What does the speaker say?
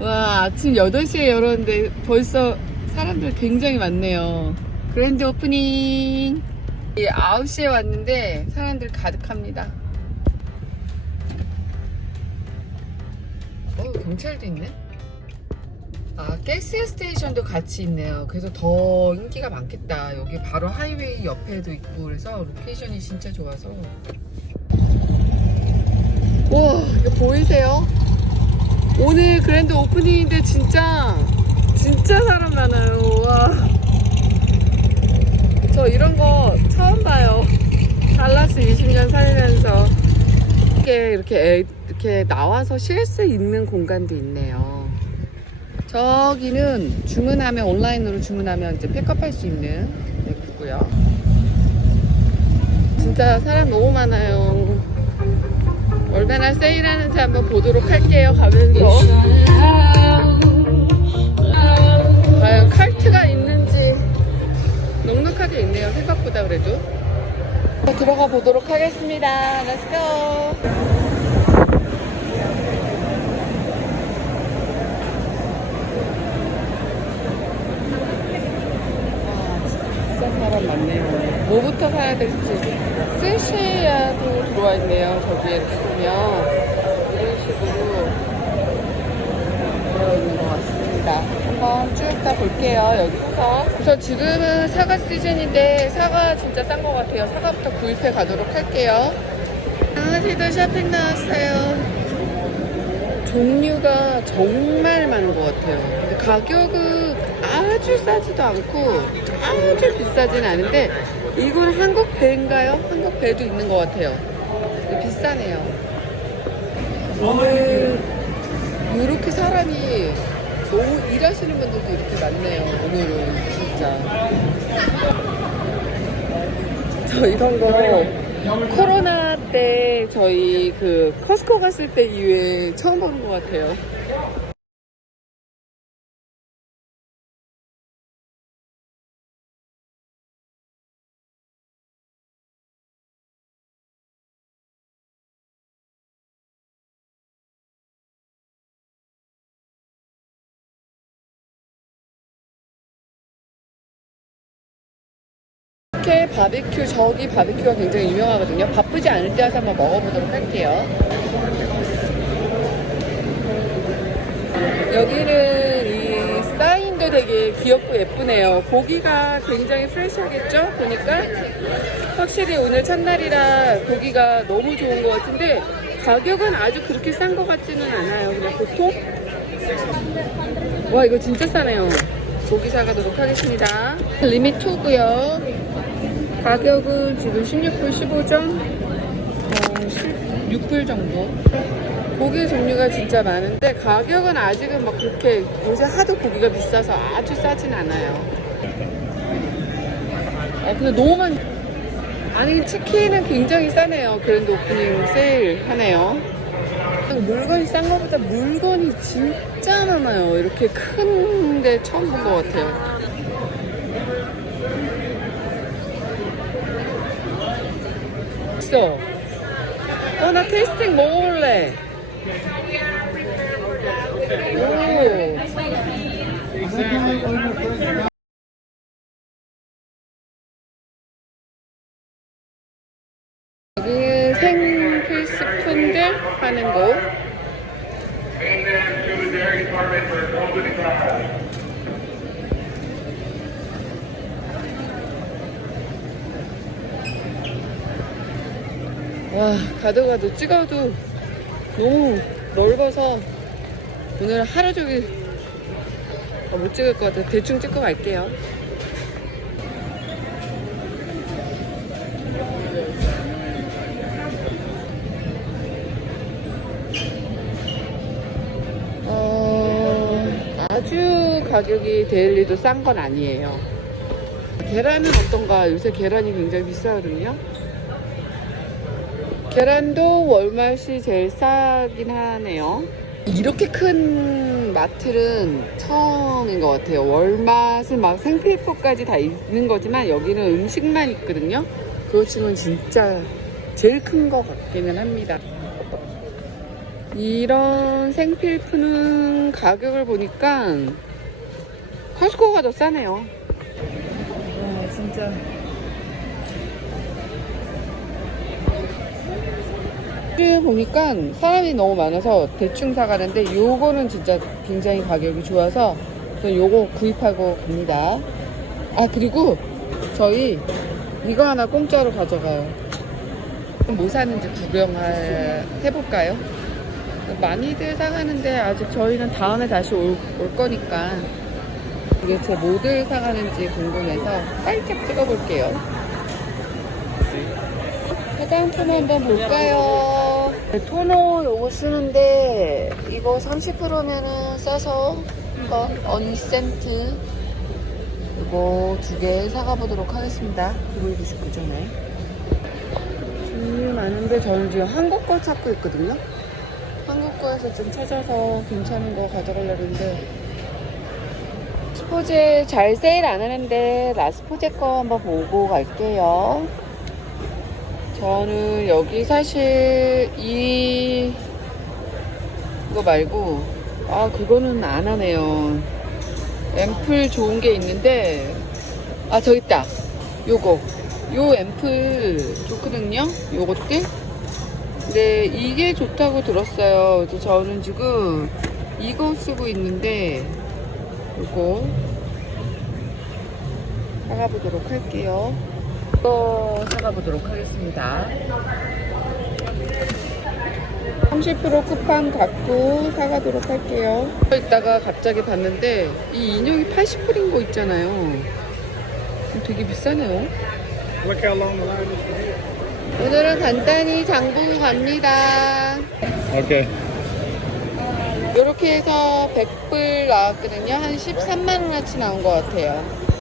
와, 아침 8시에 열었는데 벌써 사람들 굉장히 많네요. 그랜드 오프닝. 9시에 왔는데 사람들 가득합니다. 어, 경찰도 있네? 아, 가스 스테이션도 같이 있네요. 그래서 더 인기가 많겠다. 여기 바로 하이웨이 옆에도 있고 그래서 로케이션이 진짜 좋아서. 와, 이거 보이세요? 오늘 그랜드 오프닝인데 진짜 진짜 사람 많아요. 와. 저 이런 거 처음 봐요. 달라스 20년 살면서 이렇게 이렇게 애- 이렇게 나와서 쉴 수 있는 공간도 있네요. 저기는 주문하면 온라인으로 주문하면 이제 픽업할 수 있는 데고요. 진짜 사람 너무 많아요. 얼마나 세일하는지 한번 보도록 할게요. 가면서 과연 칼트가 있는지 넉넉하게 있네요. 생각보다 그래도 들어가 보도록 하겠습니다. Go. 진짜 사람 많네요. 뭐부터 사야 될지. 스시야도 들어와 있네요. 저기에 보면. 이런 식으로 되어 있는 것 같습니다. 한번 쭉 다 볼게요. 여기 서서. 우선 지금은 사과 시즌인데 사과 진짜 싼 것 같아요. 사과부터 구입해 가도록 할게요. 강아지들 쇼핑 나왔어요. 종류가 정말 많은 것 같아요. 근데 가격은 아주 싸지도 않고 아주 비싸진 않은데 이건 한국 배인가요? 한국 배도 있는 것 같아요. 비싸네요. 오늘 이렇게 사람이 너무 일하시는 분들도 이렇게 많네요. 오늘은 진짜. 저 이런 거 코로나 때 저희 그 커스코 갔을 때 이후에 처음 보는 것 같아요. 이렇게 바비큐 저기 바비큐가 굉장히 유명하거든요. 바쁘지 않을 때 한번 먹어보도록 할게요. 여기는 이 사인도 되게 귀엽고 예쁘네요. 고기가 굉장히 프레시하겠죠? 보니까 확실히 오늘 첫날이라 고기가 너무 좋은 것 같은데 가격은 아주 그렇게 싼 것 같지는 않아요. 그냥 보통. 와 이거 진짜 싸네요. 고기 사가도록 하겠습니다. 리밋 2고요. 가격은 지금 16불 15점, 어, 16불 정도. 고기 종류가 진짜 많은데 가격은 아직은 막 그렇게 요새 하도 고기가 비싸서 아주 싸진 않아요. 어, 근데 너무 많. 아니 치킨은 굉장히 싸네요. 그랜드 오프닝 세일 하네요. 물건이 싼 것보다 물건이 진짜 많아요. 이렇게 큰데 처음 본 것 같아요. 있어. 어, 나 테이스팅 먹어볼래. 오. 여기 생필수품들 하는 곳. 와, 가도 가도 찍어도 너무 넓어서 오늘 하루 종일 아, 못 찍을 것 같아요. 대충 찍고 갈게요. 어, 아주 가격이 데일리도 싼 건 아니에요. 계란은 어떤가? 요새 계란이 굉장히 비싸거든요. 계란도 월말이 제일 싸긴 하네요. 이렇게 큰 마트는 처음인 것 같아요. 월맛은 막 생필품까지 다 있는 거지만 여기는 음식만 있거든요. 그렇지만 진짜 제일 큰 것 같기는 합니다. 이런 생필품은 가격을 보니까 커스코가 더 싸네요. 와, 진짜. 지금 보니까 사람이 너무 많아서 대충 사가는데 요거는 진짜 굉장히 가격이 좋아서 저는 요거 구입하고 갑니다. 아 그리고 저희 이거 하나 공짜로 가져가요. 뭐 사는지 구경을 해볼까요? 많이들 사가는데 아직 저희는 다음에 다시 올, 올 거니까 이게 제 뭐들 사가는지 궁금해서 살짝 찍어볼게요. 화장품 한번 볼까요? 네, 토너 요거 쓰는데 이거 30%면은 싸서 한번 언센트 이거 두 개 사가 보도록 하겠습니다. 999점에. 종류 많은데 저는 지금 한국 거 찾고 있거든요. 한국 거에서 좀 찾아서 괜찮은 거 가져가려고 했는데 라스포제 잘 세일 안 하는데 라스포제 거 한번 보고 갈게요. 저는 여기 사실 이 이거 말고 아 그거는 안 하네요. 앰플 좋은 게 있는데 아 저기 있다. 요거 요 앰플 좋거든요. 요것들. 근데 이게 좋다고 들었어요. 저는 지금 이거 쓰고 있는데 요거 사가보도록 할게요. 이거 사가보도록 하겠습니다. 30% 쿠팡 갖고 사가도록 할게요. 이따가 갑자기 봤는데 이 인형이 80불인 거 있잖아요. 되게 비싸네요. 오늘은 간단히 장보고 갑니다. Okay. 이렇게 해서 100불 나왔거든요. 한 13만원어치 나온 것 같아요.